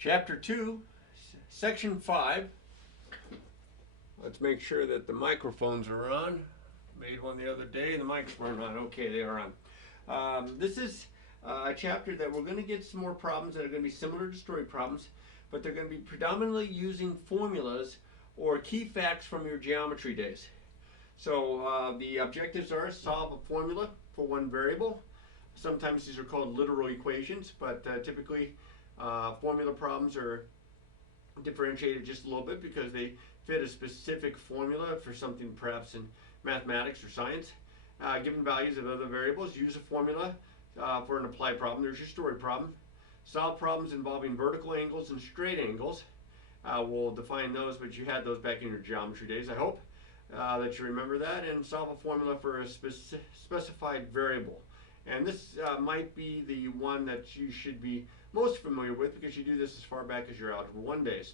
Chapter 2, Section 5. Let's make sure that the microphones are on. Made one the other day, the mics weren't on. Okay, they are on. This is a chapter that we're going to get some more problems that are going to be similar to story problems, but they're going to be predominantly using formulas or key facts from your geometry days. So the objectives are solve a formula for one variable. Sometimes these are called literal equations, but typically formula problems are differentiated just a little bit because they fit a specific formula for something perhaps in mathematics or science. Given values of other variables, use a formula for an applied problem. There's your story problem. Solve problems involving vertical angles and straight angles. We'll define those, but you had those back in your geometry days, I hope that you remember that. And solve a formula for a specified variable. And this might be the one that you should be most familiar with because you do this as far back as your Algebra 1 days.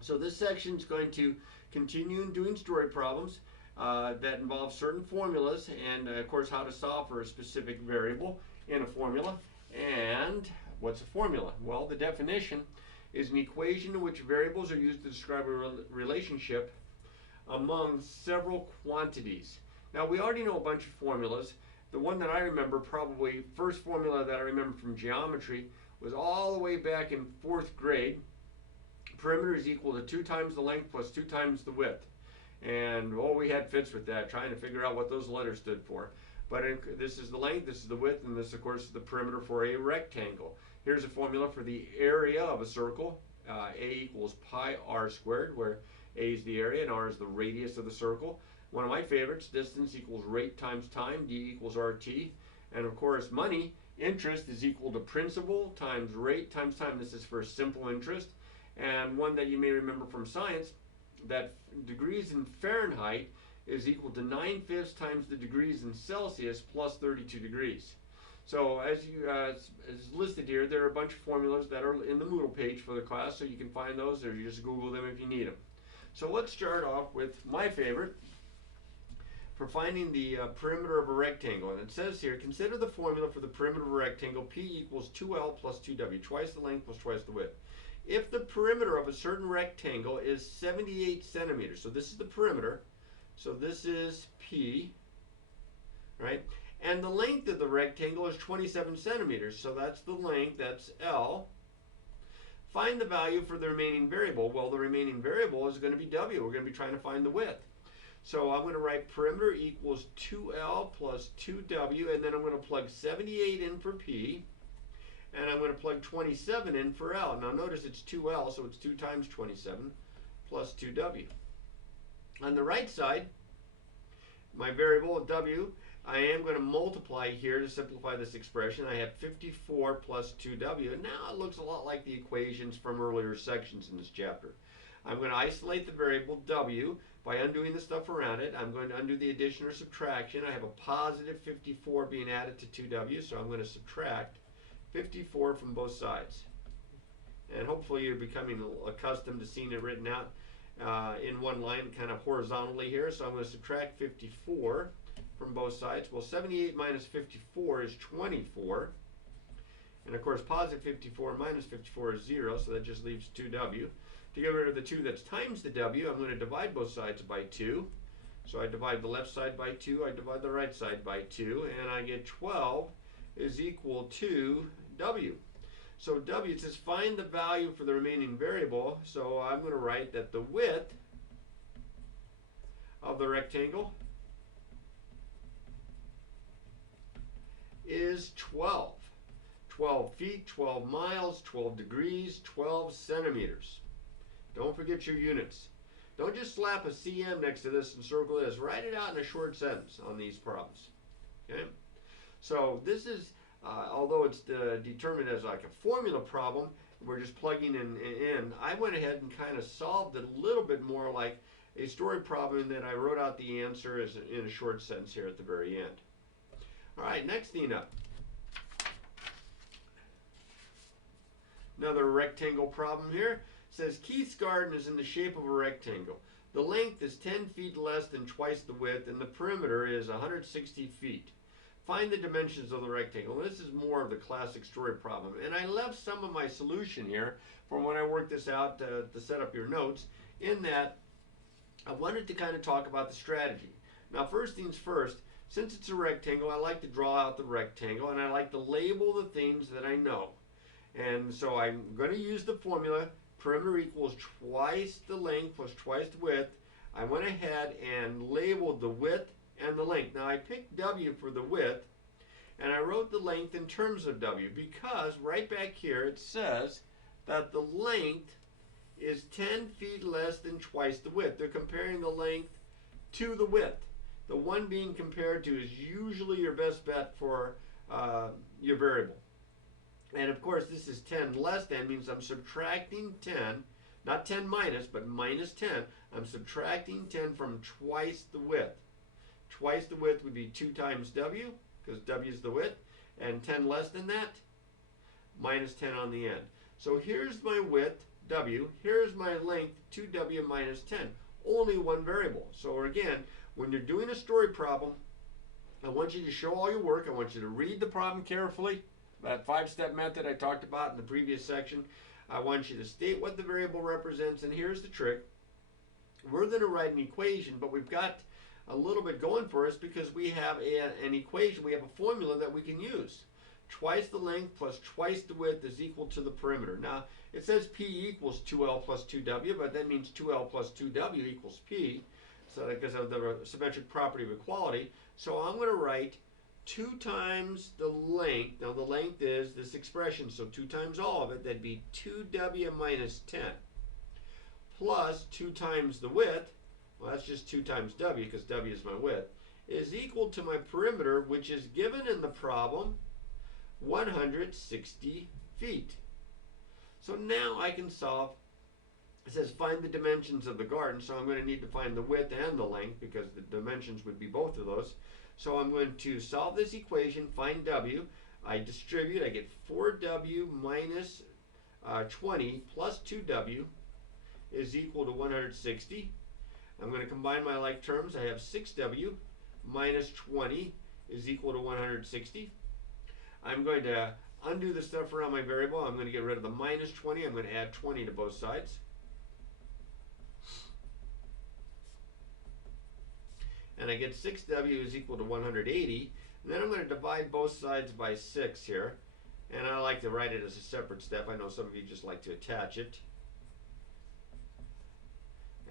So this section is going to continue doing story problems that involve certain formulas and of course how to solve for a specific variable in a formula. And what's a formula? Well, the definition is an equation in which variables are used to describe a relationship among several quantities. Now we already know a bunch of formulas. The one that I remember, probably first formula that I remember from geometry, was all the way back in 4th grade. Perimeter is equal to 2 times the length plus 2 times the width. And we had fits with that, trying to figure out what those letters stood for. But this is the length, this is the width, and this, of course, is the perimeter for a rectangle. Here's a formula for the area of a circle. A equals pi r squared, where a is the area and r is the radius of the circle. One of my favorites, distance equals rate times time, d equals rt. And of course, money, interest is equal to principal times rate times time. This is for simple interest. And one that you may remember from science, that degrees in Fahrenheit is equal to 9/5 times the degrees in Celsius plus 32 degrees. So as listed here, there are a bunch of formulas that are in the Moodle page for the class, so you can find those or you just Google them if you need them. So let's start off with my favorite for finding the perimeter of a rectangle. And it says here, consider the formula for the perimeter of a rectangle, P equals 2L plus 2W, twice the length plus twice the width. If the perimeter of a certain rectangle is 78 centimeters, so this is the perimeter, so this is P, right? And the length of the rectangle is 27 centimeters, so that's the length, that's L. Find the value for the remaining variable. Well, the remaining variable is going to be W. We're going to be trying to find the width. So I'm going to write perimeter equals 2L plus 2W, and then I'm going to plug 78 in for P, and I'm going to plug 27 in for L. Now notice it's 2L, so it's 2 times 27 plus 2W. On the right side, my variable W, I am going to multiply here to simplify this expression. I have 54 plus 2W, and now it looks a lot like the equations from earlier sections in this chapter. I'm going to isolate the variable W by undoing the stuff around it. I'm going to undo the addition or subtraction. I have a positive 54 being added to 2W, so I'm going to subtract 54 from both sides. And hopefully you're becoming accustomed to seeing it written out in one line kind of horizontally here. So I'm going to subtract 54 from both sides. Well, 78 minus 54 is 24. And of course, positive 54 minus 54 is 0, so that just leaves 2W. To get rid of the 2 that's times the W, I'm going to divide both sides by 2. So I divide the left side by 2, I divide the right side by 2, and I get 12 is equal to W. So W, it says find the value for the remaining variable, so I'm going to write that the width of the rectangle is 12. 12 feet, 12 miles, 12 degrees, 12 centimeters. Don't forget your units. Don't just slap a cm next to this and circle this. Write it out in a short sentence on these problems. Okay? So this is, although it's determined as like a formula problem, we're just plugging in. I went ahead and kind of solved it a little bit more like a story problem, and then I wrote out the answer as in a short sentence here at the very end. All right, next thing up. Another rectangle problem here. Says Keith's garden is in the shape of a rectangle. The length is 10 feet less than twice the width, and the perimeter is 160 feet. find the dimensions of the rectangle. This is more of the classic story problem. And I left some of my solution here from when I worked this out to set up your notes, in that I wanted to kind of talk about the strategy. Now, first things first, since it's a rectangle, I like to draw out the rectangle, and I like to label the things that I know. And so I'm going to use the formula, perimeter equals twice the length plus twice the width. I went ahead and labeled the width and the length. Now, I picked W for the width, and I wrote the length in terms of W, because right back here it says that the length is 10 feet less than twice the width. They're comparing the length to the width. The one being compared to is usually your best bet for your variable. And of course, this is 10 less than, means I'm subtracting 10, not 10 minus, but minus 10. I'm subtracting 10 from twice the width. Twice the width would be 2 times W, because W is the width, and 10 less than that, minus 10 on the end. So here's my width, W, here's my length, 2W minus 10. Only one variable. So again, when you're doing a story problem, I want you to show all your work. I want you to read the problem carefully. That 5-step method I talked about in the previous section. I want you to state what the variable represents, and here's the trick. We're going to write an equation, but we've got a little bit going for us because we have an equation, we have a formula that we can use. Twice the length plus twice the width is equal to the perimeter. Now, it says P equals 2L plus 2W, but that means 2L plus 2W equals P, so because of the symmetric property of equality. So I'm going to write 2 times the length. Now the length is this expression, so 2 times all of it, that'd be 2W minus 10, plus 2 times the width, well that's just 2 times W because W is my width, is equal to my perimeter, which is given in the problem 160 feet. So now I can solve. It says find the dimensions of the garden, so I'm going to need to find the width and the length because the dimensions would be both of those. So I'm going to solve this equation, find W. I distribute, I get 4W minus 20 plus 2W is equal to 160. I'm going to combine my like terms. I have 6W minus 20 is equal to 160. I'm going to undo the stuff around my variable. I'm going to get rid of the minus 20. I'm going to add 20 to both sides. And I get 6W is equal to 180. And then I'm going to divide both sides by 6 here. And I like to write it as a separate step. I know some of you just like to attach it.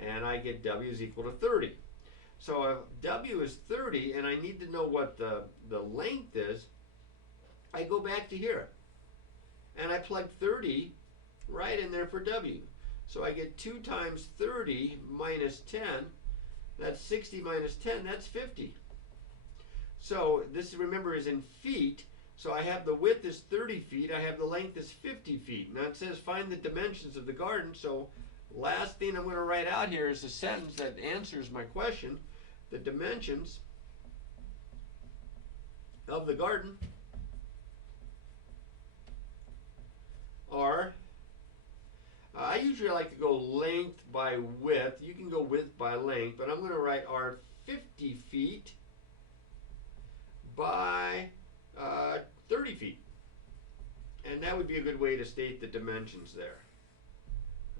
And I get W is equal to 30. So if W is 30 and I need to know what the length is, I go back to here. And I plug 30 right in there for W. So I get 2 times 30 minus 10. That's 60 minus 10, that's 50. So this, remember, is in feet. So I have the width is 30 feet, I have the length is 50 feet. Now it says find the dimensions of the garden. So last thing I'm going to write out here is a sentence that answers my question. The dimensions of the garden are, I usually like to go length by width. You can go width by length, but I'm going to write are 50 feet by 30 feet. And that would be a good way to state the dimensions there.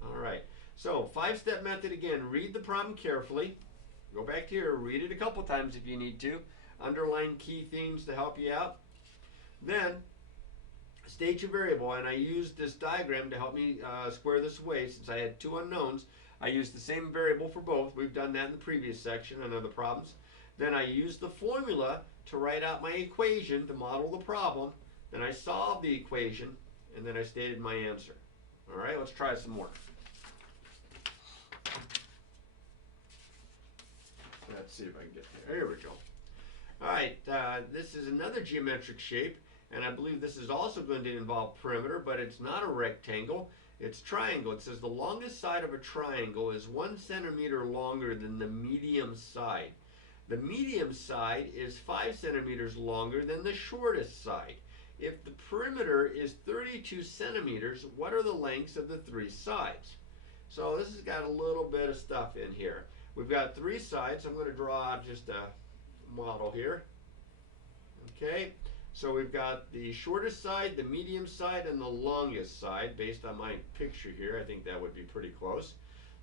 All right. So 5-step method again. Read the problem carefully. Go back here. Read it a couple times if you need to. Underline key themes to help you out. Then state your variable, and I used this diagram to help me square this away. Since I had 2 unknowns, I used the same variable for both. We've done that in the previous section on other problems. Then I used the formula to write out my equation to model the problem. Then I solved the equation, and then I stated my answer. All right, let's try some more. Let's see if I can get there. Here we go. All right, this is another geometric shape. And I believe this is also going to involve perimeter, but it's not a rectangle, it's triangle. It says the longest side of a triangle is 1 centimeter longer than the medium side. The medium side is 5 centimeters longer than the shortest side. If the perimeter is 32 centimeters, what are the lengths of the 3 sides? So this has got a little bit of stuff in here. We've got 3 sides. I'm going to draw out just a model here. Okay, so we've got the shortest side, the medium side, and the longest side. Based on my picture here, I think that would be pretty close.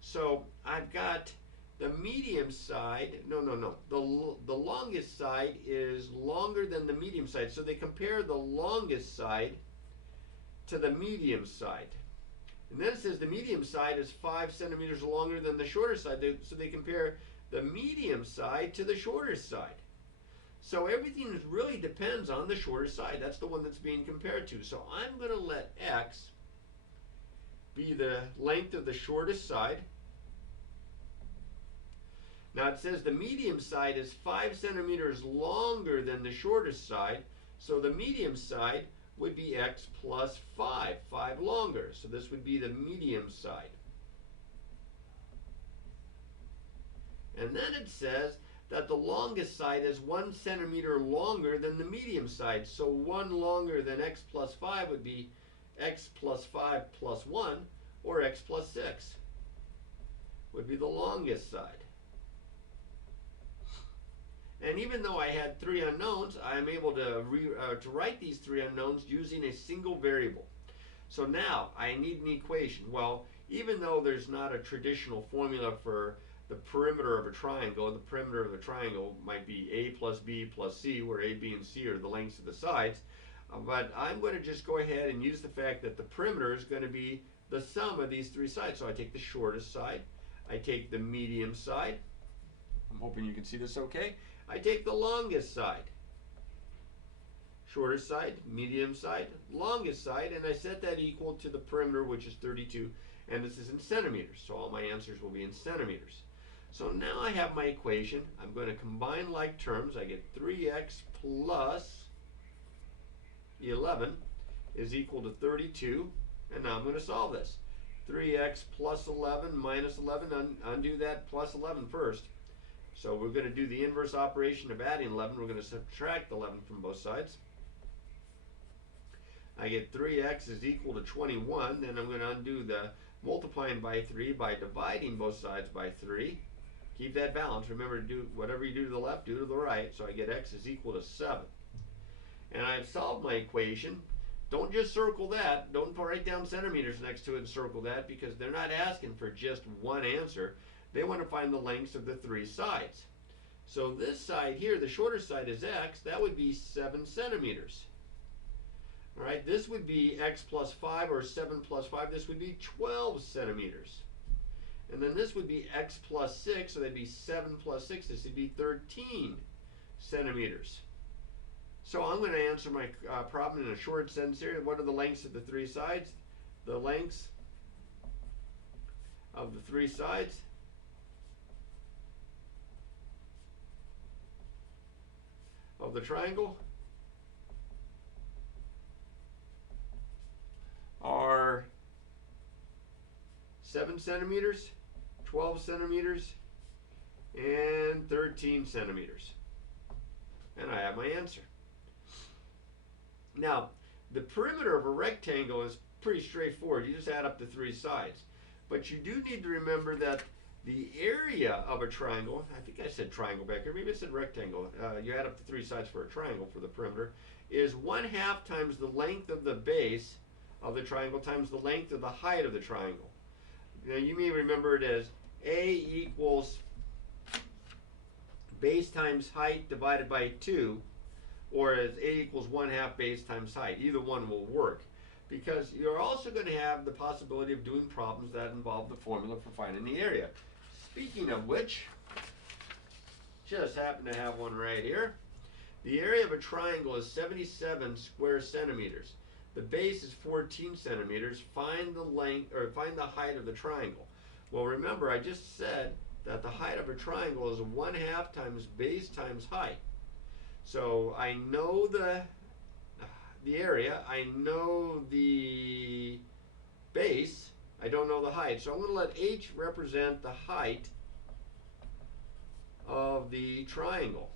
So I've got the medium side, the longest side is longer than the medium side. So they compare the longest side to the medium side. And then it says the medium side is 5 centimeters longer than the shorter side. So they compare the medium side to the shorter side. So everything really depends on the shorter side. That's the one that's being compared to. So I'm going to let x be the length of the shortest side. Now it says the medium side is 5 centimeters longer than the shortest side. So the medium side would be x plus 5 longer. So this would be the medium side. And then it says that the longest side is 1 centimeter longer than the medium side. So 1 longer than x plus 5 would be x plus 5 plus 1, or x plus 6 would be the longest side. And even though I had 3 unknowns, I'm able to write these 3 unknowns using a single variable. So now I need an equation. Well, even though there's not a traditional formula for the perimeter of a triangle, the perimeter of a triangle might be a plus b plus c, where a, b, and c are the lengths of the sides. But I'm going to just go ahead and use the fact that the perimeter is going to be the sum of these 3 sides. So I take the shortest side, I take the medium side. I'm hoping you can see this okay. I take the longest side. Shortest side, medium side, longest side, and I set that equal to the perimeter, which is 32, and this is in centimeters. So all my answers will be in centimeters. So now I have my equation. I'm going to combine like terms. I get 3x plus 11 is equal to 32. And now I'm going to solve this. 3x plus 11 minus 11, undo that plus 11 first. So we're going to do the inverse operation of adding 11. We're going to subtract 11 from both sides. I get 3x is equal to 21. Then I'm going to undo the multiplying by 3 by dividing both sides by 3. Keep that balance. Remember to do whatever you do to the left, do to the right. So I get x is equal to 7. And I've solved my equation. Don't just circle that. Don't write down centimeters next to it and circle that, because they're not asking for just one answer. They want to find the lengths of the 3 sides. So this side here, the shorter side is x. That would be 7 centimeters. All right, this would be x plus 5, or 7 plus 5. This would be 12 centimeters. And then this would be x plus 6, so that'd be 7 plus 6. This would be 13 centimeters. So I'm going to answer my problem in a short sentence here. What are the lengths of the 3 sides? The lengths of the 3 sides of the triangle are 7 centimeters, 12 centimeters, and 13 centimeters. And I have my answer. Now, the perimeter of a rectangle is pretty straightforward. You just add up the 3 sides. But you do need to remember that the area of a triangle, I think I said triangle back here, maybe I said rectangle. You add up the 3 sides for a triangle for the perimeter, is 1/2 times the length of the base of the triangle times the length of the height of the triangle. Now you may remember it as A equals base times height divided by 2, or as A equals 1/2 base times height. Either one will work, because you're also going to have the possibility of doing problems that involve the formula for finding the area. Speaking of which, just happen to have one right here. The area of a triangle is 77 square centimeters. The base is 14 centimeters. Find the length, or find the height of the triangle. Well, remember, I just said that the height of a triangle is 1/2 times base times height. So I know the area, I know the base, I don't know the height. So I'm going to let h represent the height of the triangle.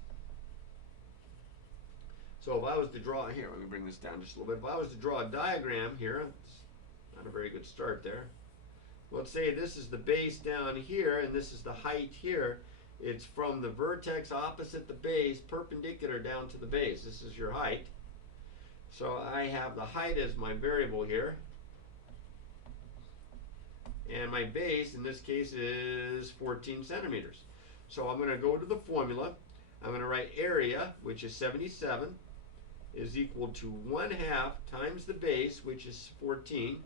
So if I was to draw, here, let me bring this down just a little bit. If I was to draw a diagram here, it's not a very good start there. Let's say this is the base down here, and this is the height here. It's from the vertex opposite the base, perpendicular down to the base. This is your height. So I have the height as my variable here. And my base, in this case, is 14 centimeters. So I'm going to go to the formula. I'm going to write area, which is 77, is equal to 1/2 times the base, which is 14,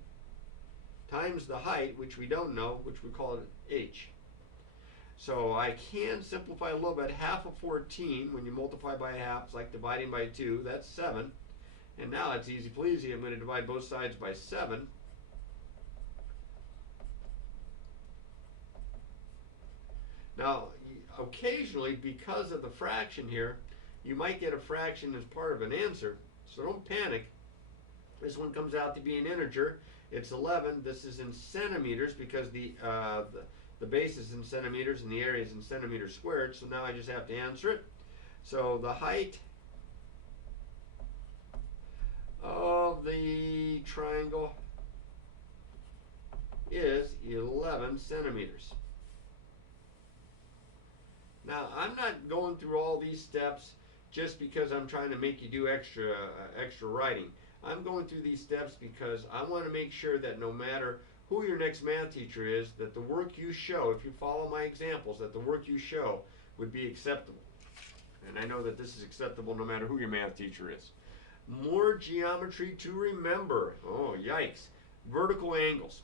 times the height, which we don't know, which we call it h. So I can simplify a little bit. Half of 14, when you multiply by a half, it's like dividing by 2. That's 7. And now it's easy pleasy. I'm going to divide both sides by 7. Now, occasionally, because of the fraction here, you might get a fraction as part of an answer. So don't panic. This one comes out to be an integer. It's 11. This is in centimeters because the base is in centimeters and the area is in centimeters squared. So now I just have to answer it. So the height of the triangle is 11 centimeters. Now, I'm not going through all these steps just because I'm trying to make you do extra writing. I'm going through these steps because I want to make sure that no matter who your next math teacher is, that the work you show, if you follow my examples, that the work you show would be acceptable. And I know that this is acceptable no matter who your math teacher is. More geometry to remember. Oh, yikes. Vertical angles.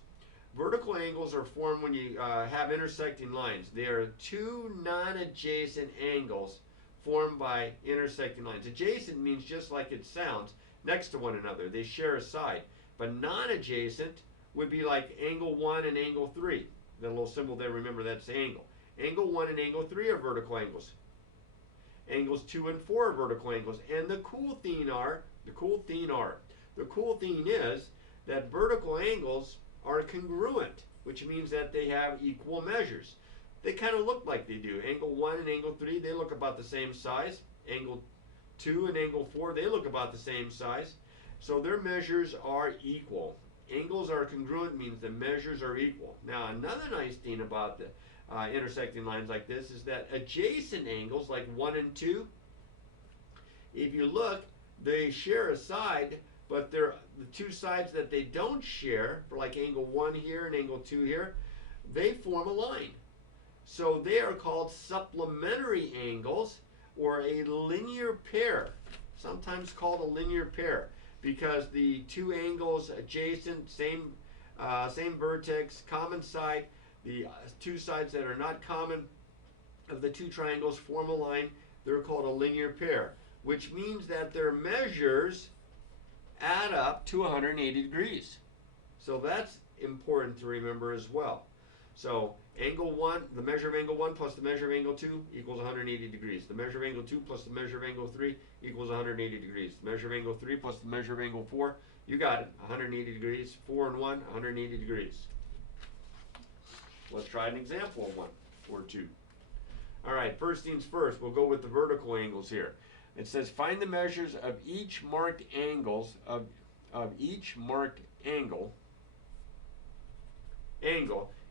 Vertical angles are formed when you have intersecting lines. They are two non-adjacent angles formed by intersecting lines. Adjacent means just like it sounds, next to one another. They share a side. But non-adjacent would be like angle 1 and angle 3. The little symbol there, remember, that's angle. Angle 1 and angle 3 are vertical angles. Angles 2 and 4 are vertical angles. And the cool thing is that vertical angles are congruent, which means that they have equal measures. They kind of look like they do. Angle 1 and angle 3, they look about the same size. Angle 2 and angle 4, they look about the same size. So their measures are equal. Angles are congruent means the measures are equal. Now, another nice thing about the intersecting lines like this is that adjacent angles, like 1 and 2, if you look, they share a side, but they're the two sides that they don't share, for like angle 1 here and angle 2 here, they form a line. So they are called supplementary angles, or a linear pair, sometimes called a linear pair, because the two angles adjacent, same vertex, common side, the two sides that are not common of the two triangles form a line. They're called a linear pair, which means that their measures add up to 180 degrees. So that's important to remember as well. So angle 1, the measure of angle 1 plus the measure of angle 2 equals 180 degrees. The measure of angle 2 plus the measure of angle 3 equals 180 degrees. The measure of angle 3 plus the measure of angle 4, you got it, 180 degrees. 4 and 1, 180 degrees. Let's try an example of 1 or 2. All right, first things first, we'll go with the vertical angles here. It says find the measures of each marked angles of each marked angle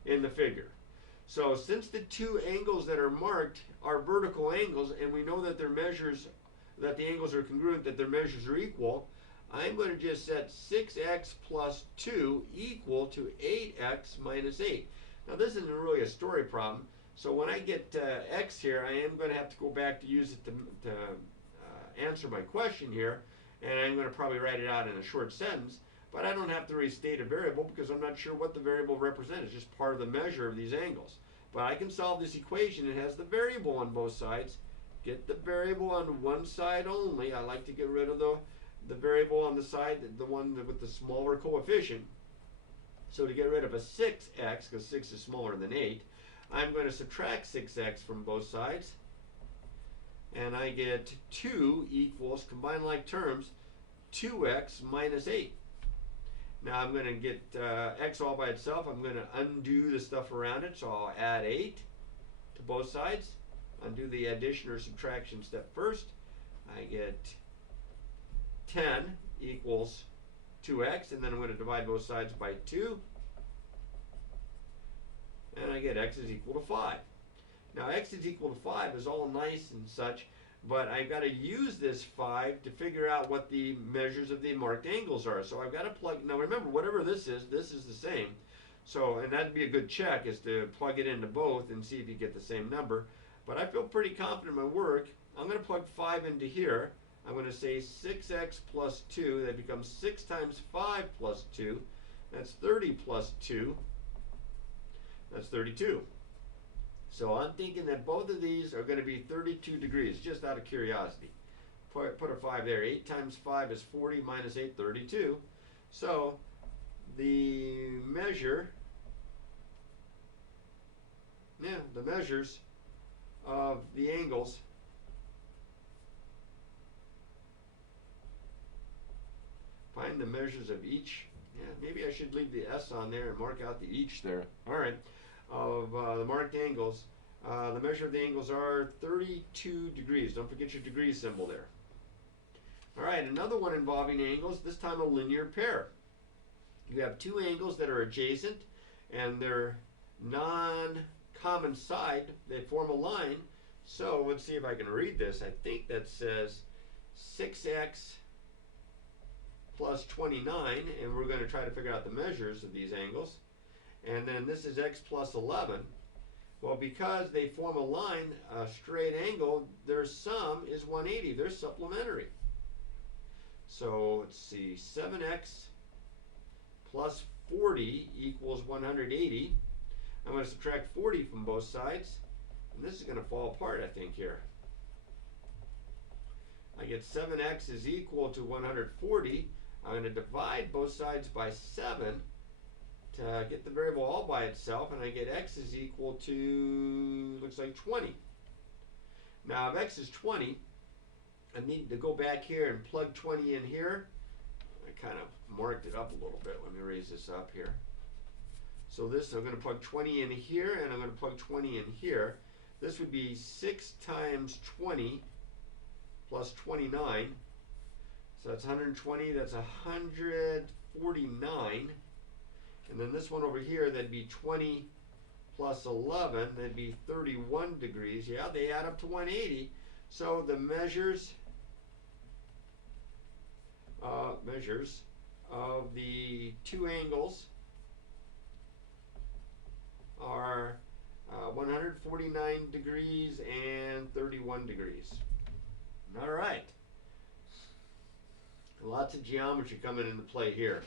in the figure. So since the two angles that are marked are vertical angles, and we know that their measures, that the angles are congruent, that their measures are equal, I'm going to just set 6x plus 2 equal to 8x minus 8. Now this isn't really a story problem, so when I get x here, I am going to have to go back to use it to answer my question here, and I'm going to probably write it out in a short sentence, but I don't have to restate a variable because I'm not sure what the variable represents. It's just part of the measure of these angles. But I can solve this equation. It has the variable on both sides. Get the variable on one side only. I like to get rid of the variable on the side, the one with the smaller coefficient. So to get rid of a 6x, because 6 is smaller than 8, I'm going to subtract 6x from both sides. And I get 2 equals, combine like terms, 2x minus 8. Now I'm going to get x all by itself. I'm going to undo the stuff around it, so I'll add 8 to both sides. Undo the addition or subtraction step first. I get 10 equals 2x, and then I'm going to divide both sides by 2. And I get x is equal to 5. Now x is equal to 5 is all nice and such, but I've got to use this 5 to figure out what the measures of the marked angles are. So I've got to plug, now remember, whatever this is the same. So, and that'd be a good check, is to plug it into both and see if you get the same number. But I feel pretty confident in my work. I'm going to plug 5 into here. I'm going to say 6x plus 2. That becomes 6 times 5 plus 2. That's 30 plus 2. That's 32. So I'm thinking that both of these are going to be 32 degrees, just out of curiosity. Put a 5 there. 8 times 5 is 40, minus 8, 32. So the measure, the measures of the angles find the measures of each. Yeah, maybe I should leave the S on there and mark out the each there. All right, of the marked angles. The measure of the angles are 32 degrees. Don't forget your degree symbol there. All right, another one involving angles, this time a linear pair. You have two angles that are adjacent and they're non-common side. They form a line. So let's see if I can read this. I think that says 6x plus 29, and we're going to try to figure out the measures of these angles. And then this is x plus 11. Well, because they form a line, a straight angle, their sum is 180. They're supplementary. So let's see, 7x plus 40 equals 180. I'm going to subtract 40 from both sides, and this is going to fall apart, I think, here. I get 7x is equal to 140. I'm going to divide both sides by 7 to get the variable all by itself, and I get x is equal to, looks like 20. Now, if x is 20, I need to go back here and plug 20 in here. I kind of marked it up a little bit. Let me raise this up here. So this, I'm going to plug 20 in here, and I'm going to plug 20 in here. This would be 6 times 20 plus 29. So that's 120, that's 149. And then this one over here, that'd be 20 plus 11, that'd be 31 degrees. Yeah, they add up to 180. So the measures of the two angles are 149 degrees and 31 degrees. All right. Lots of geometry coming into play here.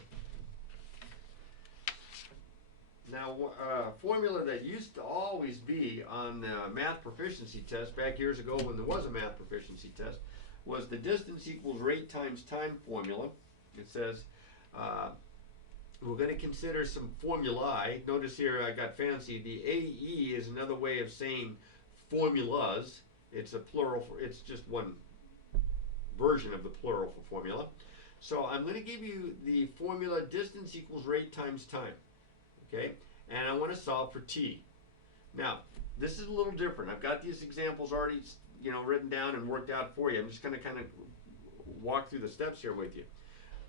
Now, a formula that used to always be on the math proficiency test back years ago when there was a math proficiency test was the distance equals rate times time formula. It says we're going to consider some formulae. Notice here I got fancy. The AE is another way of saying formulas. It's a plural. It's just one version of the plural for formula. So I'm going to give you the formula distance equals rate times time. Okay, and I want to solve for t. Now, this is a little different. I've got these examples already, written down and worked out for you. I'm just going to kind of walk through the steps here with you.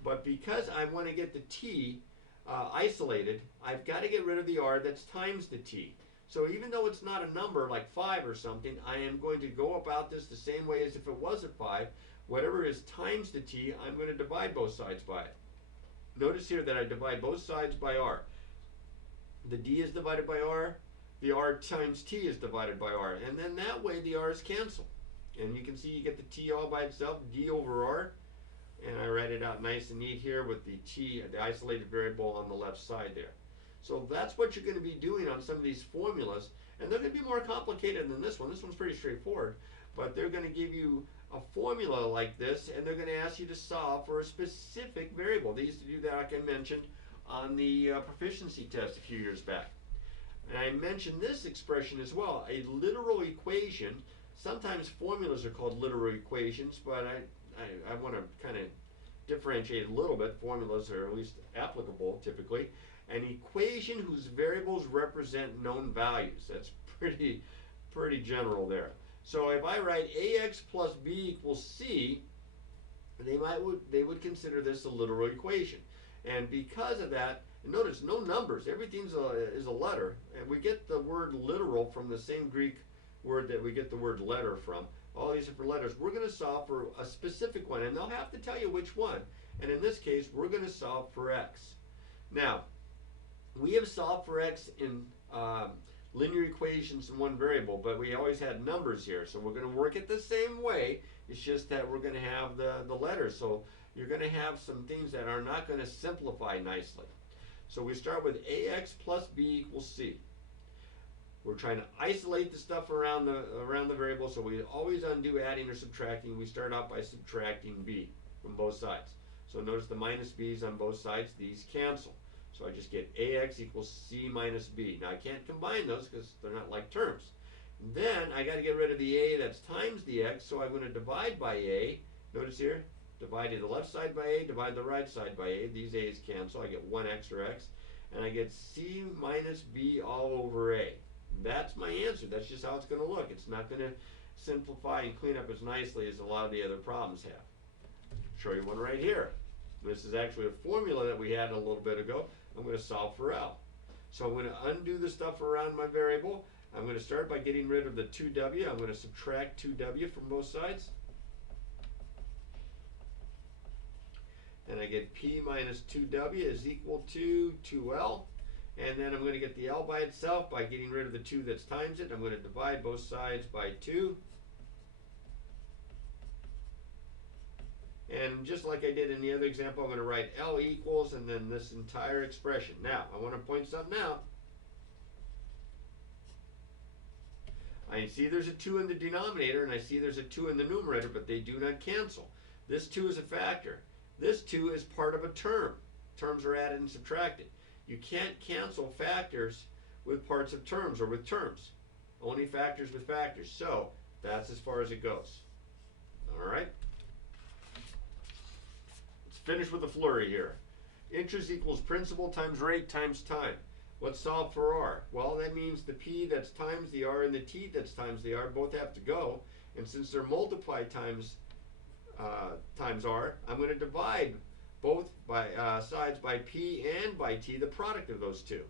But because I want to get the t isolated, I've got to get rid of the r that's times the t. So even though it's not a number like 5 or something, I am going to go about this the same way as if it was a 5. Whatever is times the t, I'm going to divide both sides by it. Notice here that I divide both sides by r. The d is divided by r, the r times t is divided by r, and then that way the r's cancel. And you can see you get the t all by itself, d over r, and I write it out nice and neat here with the t, the isolated variable on the left side there. So that's what you're going to be doing on some of these formulas, and they're going to be more complicated than this one. This one's pretty straightforward, but they're going to give you a formula like this, and they're going to ask you to solve for a specific variable. They used to do that, like I mentioned, on the proficiency test a few years back. And I mentioned this expression as well, a literal equation. Sometimes formulas are called literal equations, but I want to kind of differentiate a little bit. Formulas are at least applicable typically. An equation whose variables represent known values. That's pretty general there. So if I write ax plus b equals c, they would consider this a literal equation. And because of that, notice no numbers, everything is a letter. And we get the word literal from the same Greek word that we get the word letter from. All these different letters. We're going to solve for a specific one, and they'll have to tell you which one. And in this case, we're going to solve for x. Now, we have solved for x in linear equations in one variable, but we always had numbers here. So we're going to work it the same way. It's just that we're going to have the letters. So you're going to have some things that are not going to simplify nicely. So we start with ax plus b equals c. We're trying to isolate the stuff around the variable, so we always undo adding or subtracting. We start out by subtracting b from both sides. So notice the minus b's on both sides. These cancel. So I just get ax equals c minus b. Now I can't combine those because they're not like terms. And then I got to get rid of the a that's times the x, so I'm going to divide by a. Notice here, divide the left side by a, divide the right side by a. These a's cancel. I get 1 extra x. And I get c minus b all over a. That's my answer. That's just how it's going to look. It's not going to simplify and clean up as nicely as a lot of the other problems have. Show you one right here. This is actually a formula that we had a little bit ago. I'm going to solve for L. So I'm going to undo the stuff around my variable. I'm going to start by getting rid of the 2w. I'm going to subtract 2w from both sides. And I get p minus 2w is equal to 2l. And then I'm going to get the L by itself by getting rid of the 2 that's times it. I'm going to divide both sides by 2. And just like I did in the other example, I'm going to write L equals and then this entire expression. Now, I want to point something out. I see there's a 2 in the denominator and I see there's a 2 in the numerator, but they do not cancel. This 2 is a factor. This 2 is part of a term. Terms are added and subtracted. You can't cancel factors with parts of terms or with terms. Only factors with factors. So that's as far as it goes. All right? Let's finish with a flurry here. Interest equals principal times rate times time. Let's solve for r. Well, that means the p that's times the r and the t that's times the r both have to go. And since they're multiplied times r, I'm going to divide both by sides by p and by t, the product of those two.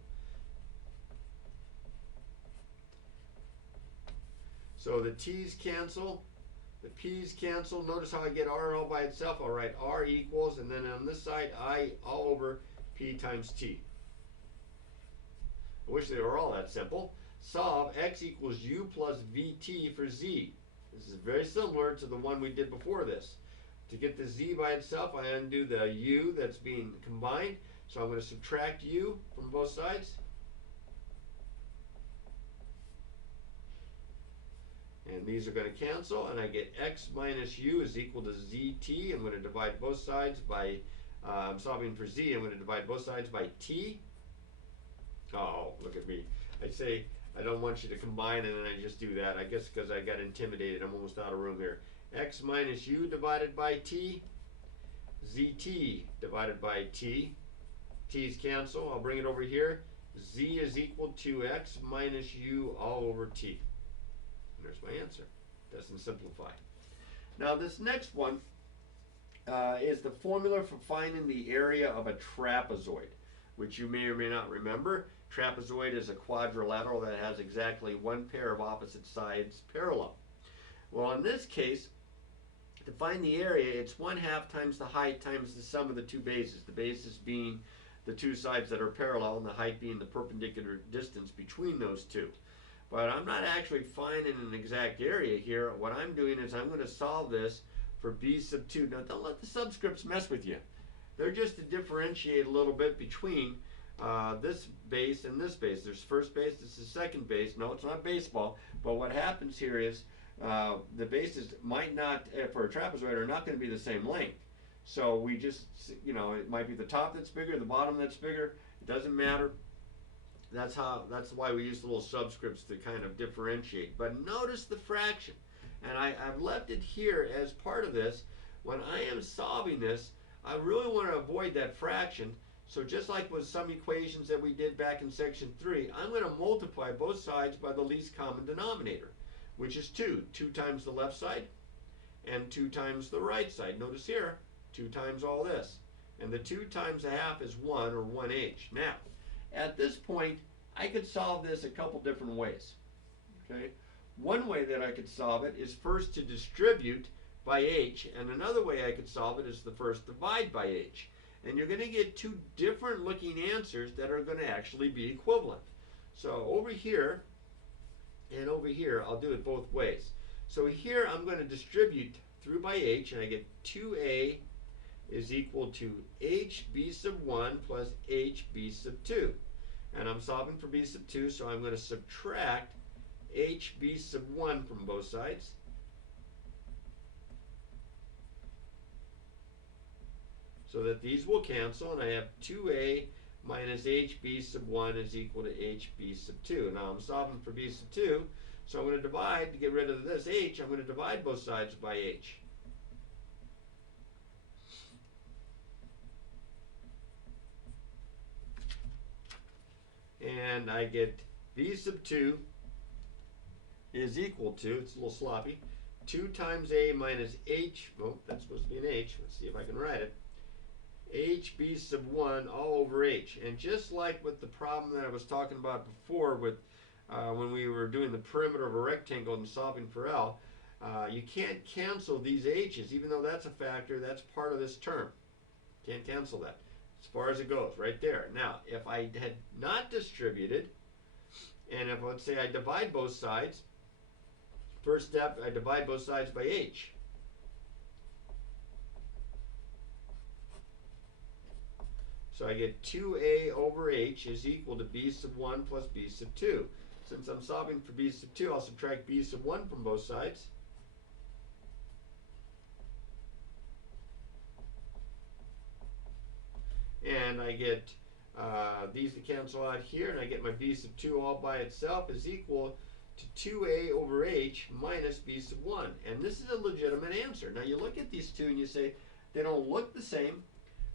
So the t's cancel, the p's cancel. Notice how I get r all by itself. I'll write r equals, and then on this side, I all over p times t. I wish they were all that simple. Solve x equals u plus vt for z. This is very similar to the one we did before this. To get the z by itself, I undo the u that's being combined. So I'm going to subtract u from both sides. And these are going to cancel, and I get x minus u is equal to zt. I'm going to divide both sides by, I'm solving for z, I'm going to divide both sides by t. Oh, look at me. I say I don't want you to combine, and then I just do that. I guess because I got intimidated. I'm almost out of room here. X minus u divided by t, zt divided by t. T's cancel. I'll bring it over here. Z is equal to x minus u all over t. And there's my answer. Doesn't simplify. Now this next one is the formula for finding the area of a trapezoid, which you may or may not remember. Trapezoid is a quadrilateral that has exactly one pair of opposite sides parallel. Well, in this case, to find the area, it's 1/2 times the height times the sum of the two bases. The bases being the two sides that are parallel and the height being the perpendicular distance between those two. But I'm not actually finding an exact area here. What I'm doing is I'm going to solve this for b sub 2. Now don't let the subscripts mess with you. They're just to differentiate a little bit between this base and this base. There's first base, this is second base. No, it's not baseball. But what happens here is the bases might not, for a trapezoid, are not going to be the same length. So we just, it might be the top that's bigger, the bottom that's bigger. It doesn't matter. That's why we use little subscripts to kind of differentiate. But notice the fraction. And I've left it here as part of this. When I am solving this, I really want to avoid that fraction. So just like with some equations that we did back in section 3, I'm going to multiply both sides by the least common denominator, which is 2. 2 times the left side and 2 times the right side. Notice here, 2 times all this. And the 2 times 1/2 is 1, or 1/8. Now, at this point, I could solve this a couple different ways. Okay? one way that I could solve it is first to distribute by h, and another way I could solve it is to first divide by h. And you're going to get two different looking answers that are going to actually be equivalent. So over here and over here, I'll do it both ways. So here I'm going to distribute through by h, and I get 2a is equal to hb sub 1 plus hb sub 2. And I'm solving for b sub 2, so I'm going to subtract hb sub 1 from both sides. So that these will cancel, and I have 2a minus hb sub 1 is equal to hb sub 2. Now I'm solving for b sub 2, so I'm going to divide, to get rid of this h, I'm going to divide both sides by h. And I get b sub 2 is equal to, it's a little sloppy, 2 times a minus h, well, that's supposed to be an h, let's see if I can write it, hb sub 1 all over h. And just like with the problem that I was talking about before with when we were doing the perimeter of a rectangle and solving for L, you can't cancel these h's, even though that's a factor, that's part of this term. Can't cancel that as far as it goes, right there. Now, if I had not distributed, and if, let's say, I divide both sides, first step, I divide both sides by h. So I get 2a over h is equal to b sub 1 plus b sub 2. Since I'm solving for b sub 2, I'll subtract b sub 1 from both sides. And I get these to cancel out here, and I get my b sub 2 all by itself is equal to 2a over h minus b sub 1. And this is a legitimate answer. Now you look at these two and you say, they don't look the same.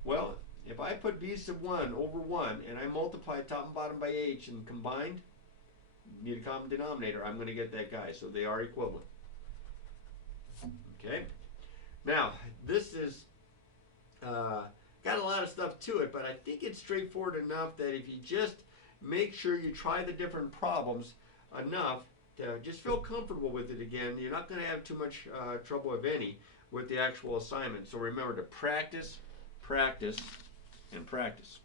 Well, if I put b sub 1 over 1 and I multiply top and bottom by h and combined, need a common denominator, I'm going to get that guy. So they are equivalent. Okay. Now, this is got a lot of stuff to it, but I think it's straightforward enough that if you just make sure you try the different problems enough to just feel comfortable with it again, you're not going to have too much trouble, if any, with the actual assignment. So remember to practice, practice, and practice.